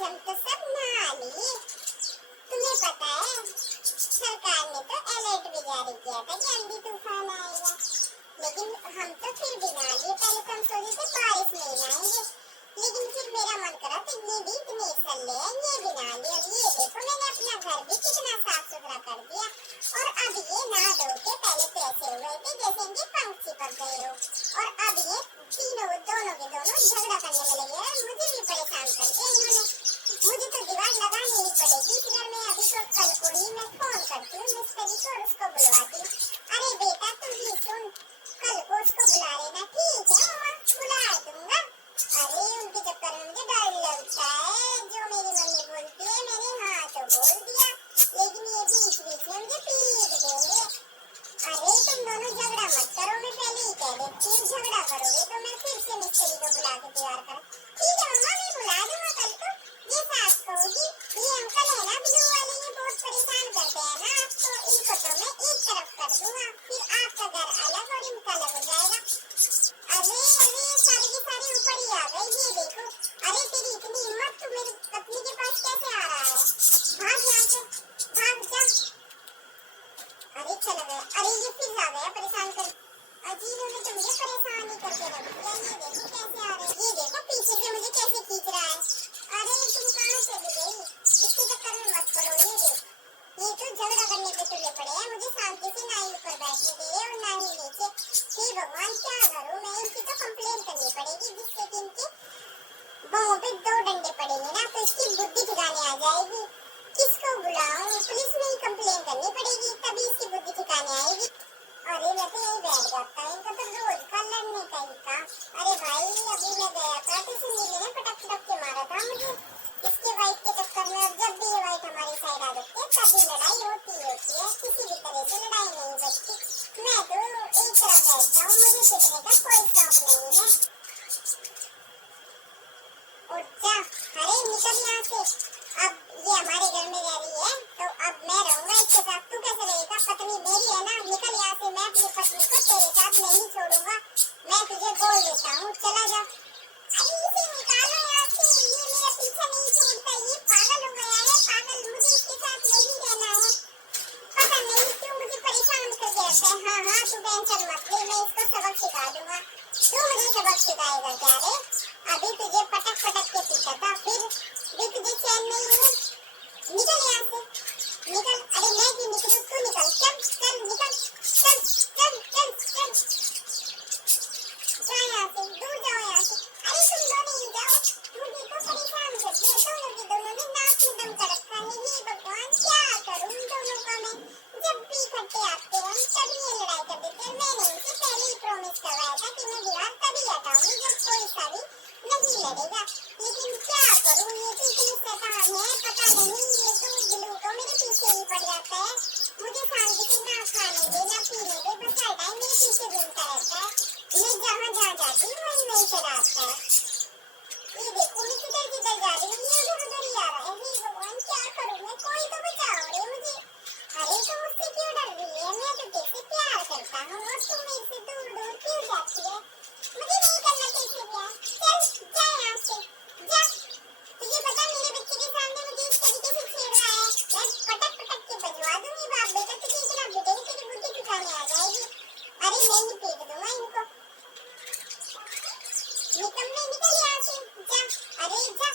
आज हम तो सब नहा लिए। तुम्हें पता है सरकार ने तो अलर्ट भी जारी किया था कि आंधी तूफान आएगा, लेकिन हम तो फिर भी नहा लिए। पहले तो हम सोचे थे बारिश में नहाएंगे, लेकिन फिर मेरा मन करा तो ये भी इतने सल्ले हैं, ये भी नहा लिए। और ये देखो मैंने अपना घर भी कितना साफ सुथरा कर दिया। और अब ये नहा धो के पहले तो ऐसे हुए थे जैसे इनके पंख चिपक गए हो, और अब ये दोनों के दोनों झगड़ा करने में लगे और मुझे भी परेशान कर दिया इन्होंने। मुझे तो दीवार लगानी ही पड़ेगी इस घर में। अभी तो कल को ही मैं फोन करती हूँ मिस्त्री को और उसको बुलवाती हूँ। अरे बेटा तू ही सुन, कल को उसको बुला लेना। ठीक है मम्मा, बुला दूंगा। अरे उनके चक्कर में मुझे डर लगता है, जो मेरी मम्मी बोलती है मैंने हाँ तो बोल दिया, लेकिन ये बीच बीच में मुझे पीट देंगे। अरे तुम दोनों झगड़ा मत करो, मैं पहले ही कह देती हूँ झगड़ा करोगे तो मैं फिर से मिस्त्री को बुला के तैयार करा। ठीक है मम्मा, मैं बुला दूंगा कल को, ये सास कहोगी। ये अंकल है ना ब्लू वाले, ये बहुत परेशान करते हैं ना आपको, इनको तो मैं एक तरफ कर दूंगा, फिर आपका घर अलग और इनका अलग हो जाएगा। अरे सारे के सारे ऊपर ही आ गए, ये देखो। अरे तेरी इतनी हिम्मत, तू मेरी पत्नी के पास कैसे आ रहा है? भाग यहाँ से, भाग जा। अरे चला गया। अरे ये फिर आ गया परेशान कर। अजीब ने तो मुझे परेशान ही करके रख दिया। ये देखो कैसे आ रहे हैं, ये देखो पीछे से मुझे कैसे खींच रहा है। अरे तुम कहाँ चली गई? इसके चक्कर में मत पड़ो। ये देख, ये तो झगड़ा करने पे तुले पड़े हैं, मुझे शांति से ना ही ऊपर बैठने दे रहे और ना ही नीचे। हे भगवान क्या करूँ मैं? इनकी तो कंप्लेन करनी पड़ेगी, जिससे कि इनके बहुओं पे 2 डंडे पड़ेंगे ना तो इसकी बुद्धि ठिकाने आ जाएगी। किसको बुलाऊं? पुलिस में ही कंप्लेन करनी पड़ेगी, तभी इसकी बुद्धि ठिकाने आएगी। अरे मैं तो यही बैठ जाता है, इनका तो रोज का लड़ने का ही था। अरे भाई अभी मैं गया था तो इसे नीले ने पटक पटक के मारा था मुझे, इसके वाइफ के चक्कर में। और जब भी ये वाइफ हमारी साइड आ जाती है तभी लड़ाई होती है, किसी भी तरह से लड़ाई नहीं बचती। मैं तो एक तरफ बैठता हूँ, मुझे पिटने का कोई शौक नहीं है। और क्या, अरे निकल यहाँ से। अब ये हमारे घर में रह रही है तो अब मैं रहूंगा इसके साथ। तू कैसे रहेगा? पत्नी मेरी है ना, निकल यहाँ से। मैं अपनी पत्नी को तेरे साथ नहीं छोड़ूंगा, मैं तुझे बोल देता हूँ, चला जा। अरे इसे निकालो यहाँ से, ये मेरा पीछा नहीं छोड़ता, ये पागल हो गया है, पागल। मुझे इसके साथ नहीं रहना है, पता नहीं क्यों मुझे परेशान करके रखता है। हाँ हाँ तू टेंशन मत ले, मैं इसको सबक सिखा दूंगा। तू मुझे सबक सिखाएगा क्या रे? अभी तुझे पटक पटक के पीटा था, फिर भी तुझे चैन नहीं है। निकल यहाँ से, निकल। अरे मैं क्यों निकलूं, तू निकल। चल चल निकल, चल चल चल चल, जाओ यहाँ से, दूर जाओ यहाँ से। अरे तुम दोनों ही जाओ, मुझे तो परेशान कर दिया। दोनों के दोनों ने नाक में दम कर रखा है। हे भगवान क्या करूं इन दोनों का मैं? जब भी इकट्ठे आते हैं तभी ये लड़ाई कर देते हैं। मैंने इनसे पहले ही प्रॉमिस करवाया था कि मैं दीवार तभी हटाऊंगी जब कोई सा भी नहीं लड़ेगा, लेकिन क्या करूं, ये तो इतने शैतान है, पता नहीं। ये तो बिल्लू को मेरे पीछे ही पड़ जाता है, मुझे शांति से ना खाने दे ना पीने दे, बस हर टाइम मेरे पीछे घूमता रहता है। मैं जहाँ जाती हूँ वहीं वहीं चला आता है। ये देखो मैं किधर जा रही हूँ, ये उधर ही आ रहा है। हे भगवान क्या करूँ मैं? कोई तो बचाओ रे मुझे। अरे तुम मुझसे क्यों डर रही है? मैं तो तुझसे प्यार करता हूँ और तुम मेरे से दूर दूर क्यों जाती है? मुझे नहीं करना तेरे प्यार, चल जा यहाँ से, जा। तुझे पता मेरे बच्चे के सामने मुझे इस तरीके से छेड़ रहा है, मैं पटक पटक के बजवा दूंगी। बाप बेटा तुझे इतना पिटेंगे तेरी बुद्धि ठिकाने आ जाएगी। अरे मैं ही पीट दूंगा इनको। निकल यहाँ से, जा। अरे जा।